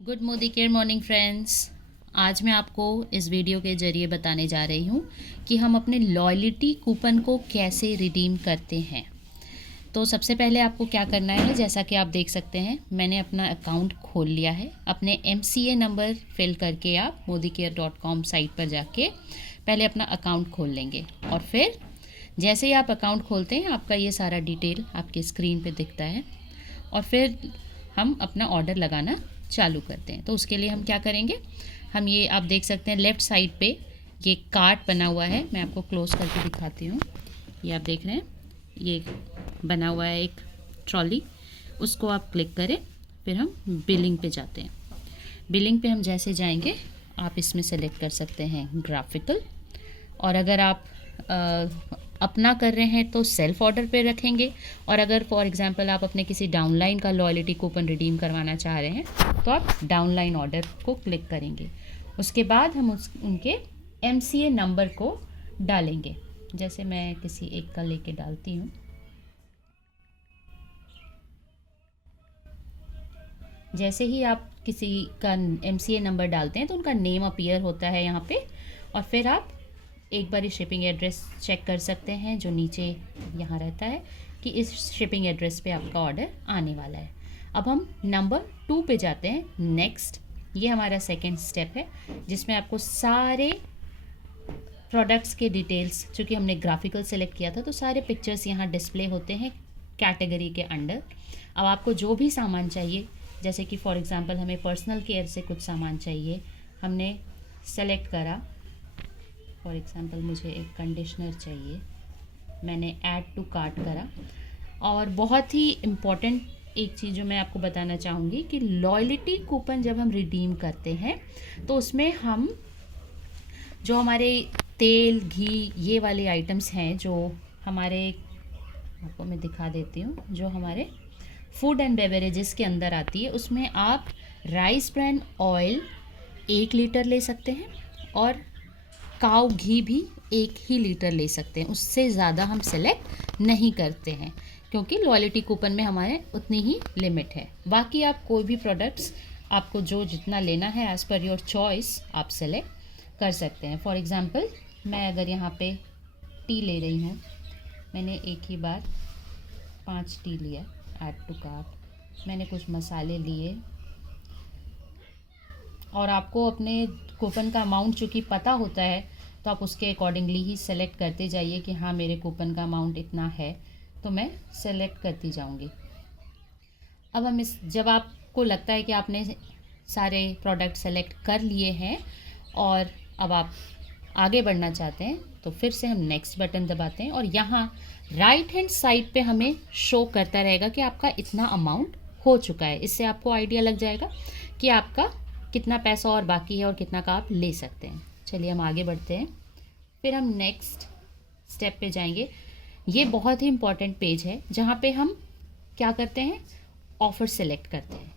Good Modi care morning friends. आज मैं आपको इस वीडियो के ज़रिए बताने जा रही हूँ कि हम अपने लॉयल्टी कूपन को कैसे रिडीम करते हैं। तो सबसे पहले आपको क्या करना है, जैसा कि आप देख सकते हैं मैंने अपना अकाउंट खोल लिया है। अपने MCA नंबर फिल करके आप modicare.com साइट पर जाके पहले अपना अकाउंट खोल लेंगे और फिर जैसे ही आप अकाउंट खोलते हैं आपका ये सारा डिटेल आपकी स्क्रीन पे दिखता है और फिर हम अपना ऑर्डर लगाना चालू करते हैं। तो उसके लिए हम क्या करेंगे, हम ये आप देख सकते हैं लेफ़्ट साइड पे ये कार्ट बना हुआ है। मैं आपको क्लोज करके दिखाती हूँ। ये आप देख रहे हैं, ये बना हुआ है एक ट्रॉली, उसको आप क्लिक करें। फिर हम बिलिंग पे जाते हैं। बिलिंग पे हम जैसे जाएंगे आप इसमें सेलेक्ट कर सकते हैं ग्राफिकल, और अगर आप अपना कर रहे हैं तो सेल्फ ऑर्डर पे रखेंगे, और अगर फॉर एग्जांपल आप अपने किसी डाउनलाइन का लॉयल्टी कूपन रिडीम करवाना चाह रहे हैं तो आप डाउनलाइन ऑर्डर को क्लिक करेंगे। उसके बाद हम उनके MCA नंबर को डालेंगे। जैसे मैं किसी एक का लेके डालती हूँ। जैसे ही आप किसी का MCA नंबर डालते हैं तो उनका नेम अपीयर होता है यहाँ पे, और फिर आप एक बार शिपिंग एड्रेस चेक कर सकते हैं जो नीचे यहाँ रहता है कि इस शिपिंग एड्रेस पे आपका ऑर्डर आने वाला है। अब हम नंबर 2 पे जाते हैं, नेक्स्ट। ये हमारा सेकेंड स्टेप है जिसमें आपको सारे प्रोडक्ट्स के डिटेल्स, चूँकि हमने ग्राफिकल सेलेक्ट किया था तो सारे पिक्चर्स यहाँ डिस्प्ले होते हैं कैटेगरी के अंडर। अब आपको जो भी सामान चाहिए, जैसे कि फॉर एग्ज़ाम्पल हमें पर्सनल केयर से कुछ सामान चाहिए, हमने सेलेक्ट करा। फॉर एग्ज़ाम्पल मुझे एक कंडीशनर चाहिए, मैंने ऐड टू कार्ट करा। और बहुत ही इम्पॉर्टेंट एक चीज़ जो मैं आपको बताना चाहूँगी कि लॉयल्टी कूपन जब हम रिडीम करते हैं तो उसमें हम जो हमारे तेल घी ये वाले आइटम्स हैं, जो हमारे, आपको मैं दिखा देती हूँ, जो हमारे फूड एंड बेवरेजेस के अंदर आती है, उसमें आप राइस ब्रांड ऑयल 1 लीटर ले सकते हैं और काऊ घी भी 1 ही लीटर ले सकते हैं। उससे ज़्यादा हम सेलेक्ट नहीं करते हैं क्योंकि लॉयल्टी कूपन में हमारे उतनी ही लिमिट है। बाकी आप कोई भी प्रोडक्ट्स आपको जो जितना लेना है एज़ पर योर चॉइस आप सेलेक्ट कर सकते हैं। फॉर एग्ज़ाम्पल मैं अगर यहाँ पे टी ले रही हूँ, मैंने एक ही बार 5 टी लिया, ऐड टू कार्ट। मैंने कुछ मसाले लिए और आपको अपने कूपन का अमाउंट चूँकि पता होता है तो आप उसके अकॉर्डिंगली ही सेलेक्ट करते जाइए कि हाँ मेरे कूपन का अमाउंट इतना है, तो मैं सेलेक्ट करती जाऊँगी। अब हम जब आपको लगता है कि आपने सारे प्रोडक्ट सेलेक्ट कर लिए हैं और अब आप आगे बढ़ना चाहते हैं तो फिर से हम नेक्स्ट बटन दबाते हैं और यहाँ राइट हैंड साइड पे हमें शो करता रहेगा कि आपका इतना अमाउंट हो चुका है। इससे आपको आइडिया लग जाएगा कि आपका कितना पैसा और बाकी है और कितना का आप ले सकते हैं। चलिए हम आगे बढ़ते हैं। फिर हम नेक्स्ट स्टेप पे जाएंगे। ये बहुत ही इम्पॉर्टेंट पेज है जहाँ पे हम क्या करते हैं, ऑफ़र सेलेक्ट करते हैं।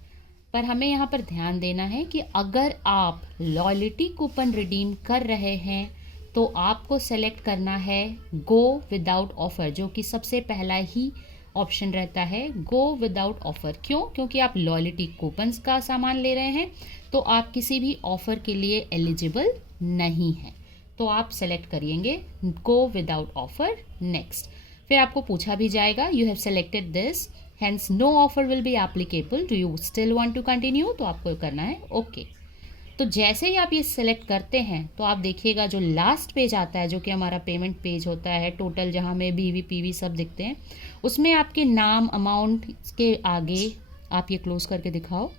पर हमें यहाँ पर ध्यान देना है कि अगर आप लॉयल्टी कूपन रिडीम कर रहे हैं तो आपको सेलेक्ट करना है गो विदाउट ऑफ़र, जो कि सबसे पहला ही ऑप्शन रहता है, गो विदाउट ऑफ़र। क्यों? क्योंकि आप लॉयल्टी कूपन्स का सामान ले रहे हैं तो आप किसी भी ऑफ़र के लिए एलिजिबल नहीं हैं। तो आप सेलेक्ट करिएंगे गो विदाउट ऑफ़र, नेक्स्ट। फिर आपको पूछा भी जाएगा you have selected this, hence no offer will be applicable, do you still want to continue, तो आपको करना है ओके। तो जैसे ही आप ये सेलेक्ट करते हैं तो आप देखिएगा जो लास्ट पेज आता है, जो कि हमारा पेमेंट पेज होता है, टोटल जहाँ में BV PV सब दिखते हैं, उसमें आपके नाम अमाउंट के आगे आप ये क्लोज करके दिखाओ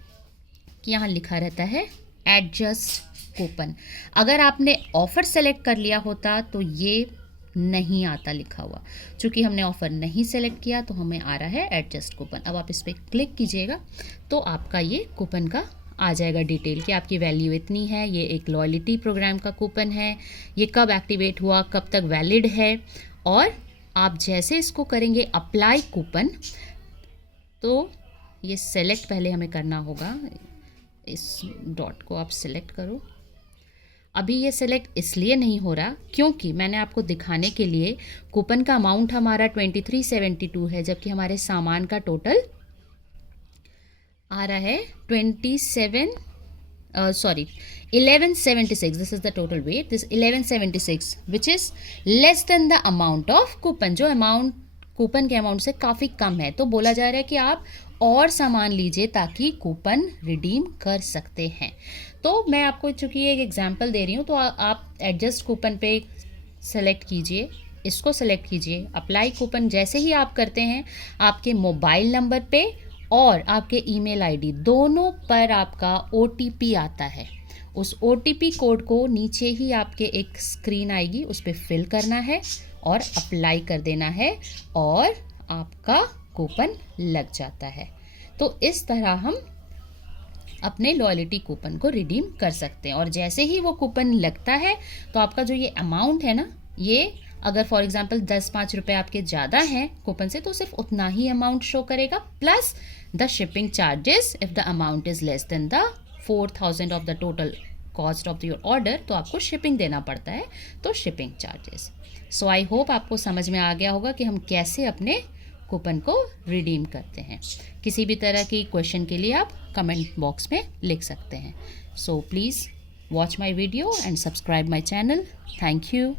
कि यहाँ लिखा रहता है एडजस्ट कूपन। अगर आपने ऑफ़र सेलेक्ट कर लिया होता तो ये नहीं आता लिखा हुआ, चूँकि हमने ऑफ़र नहीं सेलेक्ट किया तो हमें आ रहा है एडजस्ट कूपन। अब आप इस पर क्लिक कीजिएगा तो आपका ये कूपन का आ जाएगा डिटेल कि आपकी वैल्यू इतनी है, ये एक लॉयल्टी प्रोग्राम का कूपन है, ये कब एक्टिवेट हुआ, कब तक वैलिड है। और आप जैसे इसको करेंगे अप्लाई कूपन, तो ये सेलेक्ट पहले हमें करना होगा, इस डॉट को आप सेलेक्ट करो। अभी ये सेलेक्ट इसलिए नहीं हो रहा क्योंकि मैंने आपको दिखाने के लिए कूपन का अमाउंट हमारा 2372 है, जबकि हमारे सामान का टोटल आ रहा है 27 sorry, 1176, this is the total weight, this 1176 which is less than the amount of coupon, जो अमाउंट कूपन के अमाउंट से काफ़ी कम है, तो बोला जा रहा है कि आप और सामान लीजिए ताकि कूपन रिडीम कर सकते हैं। तो मैं आपको चूँकि एक एग्जांपल दे रही हूँ, तो आप एडजस्ट कूपन पे सेलेक्ट कीजिए, इसको सेलेक्ट कीजिए। अप्लाई कूपन जैसे ही आप करते हैं, आपके मोबाइल नंबर पे और आपके ईमेल आईडी दोनों पर आपका OTP आता है। उस OTP कोड को नीचे ही आपके एक स्क्रीन आएगी, उस पर फिल करना है और अप्लाई कर देना है और आपका कूपन लग जाता है। तो इस तरह हम अपने लॉयल्टी कूपन को रिडीम कर सकते हैं। और जैसे ही वो कूपन लगता है तो आपका जो ये अमाउंट है ना, ये अगर फॉर एग्जांपल 10-5 रुपये आपके ज़्यादा हैं कूपन से, तो सिर्फ उतना ही अमाउंट शो करेगा, plus the shipping charges if the amount is less than the 4000 of the total cost of your order, तो आपको शिपिंग देना पड़ता है, तो shipping charges. So I hope आपको समझ में आ गया होगा कि हम कैसे अपने कूपन को रिडीम करते हैं। किसी भी तरह की क्वेश्चन के लिए आप कमेंट बॉक्स में लिख सकते हैं। So please watch my video and subscribe my channel. Thank you.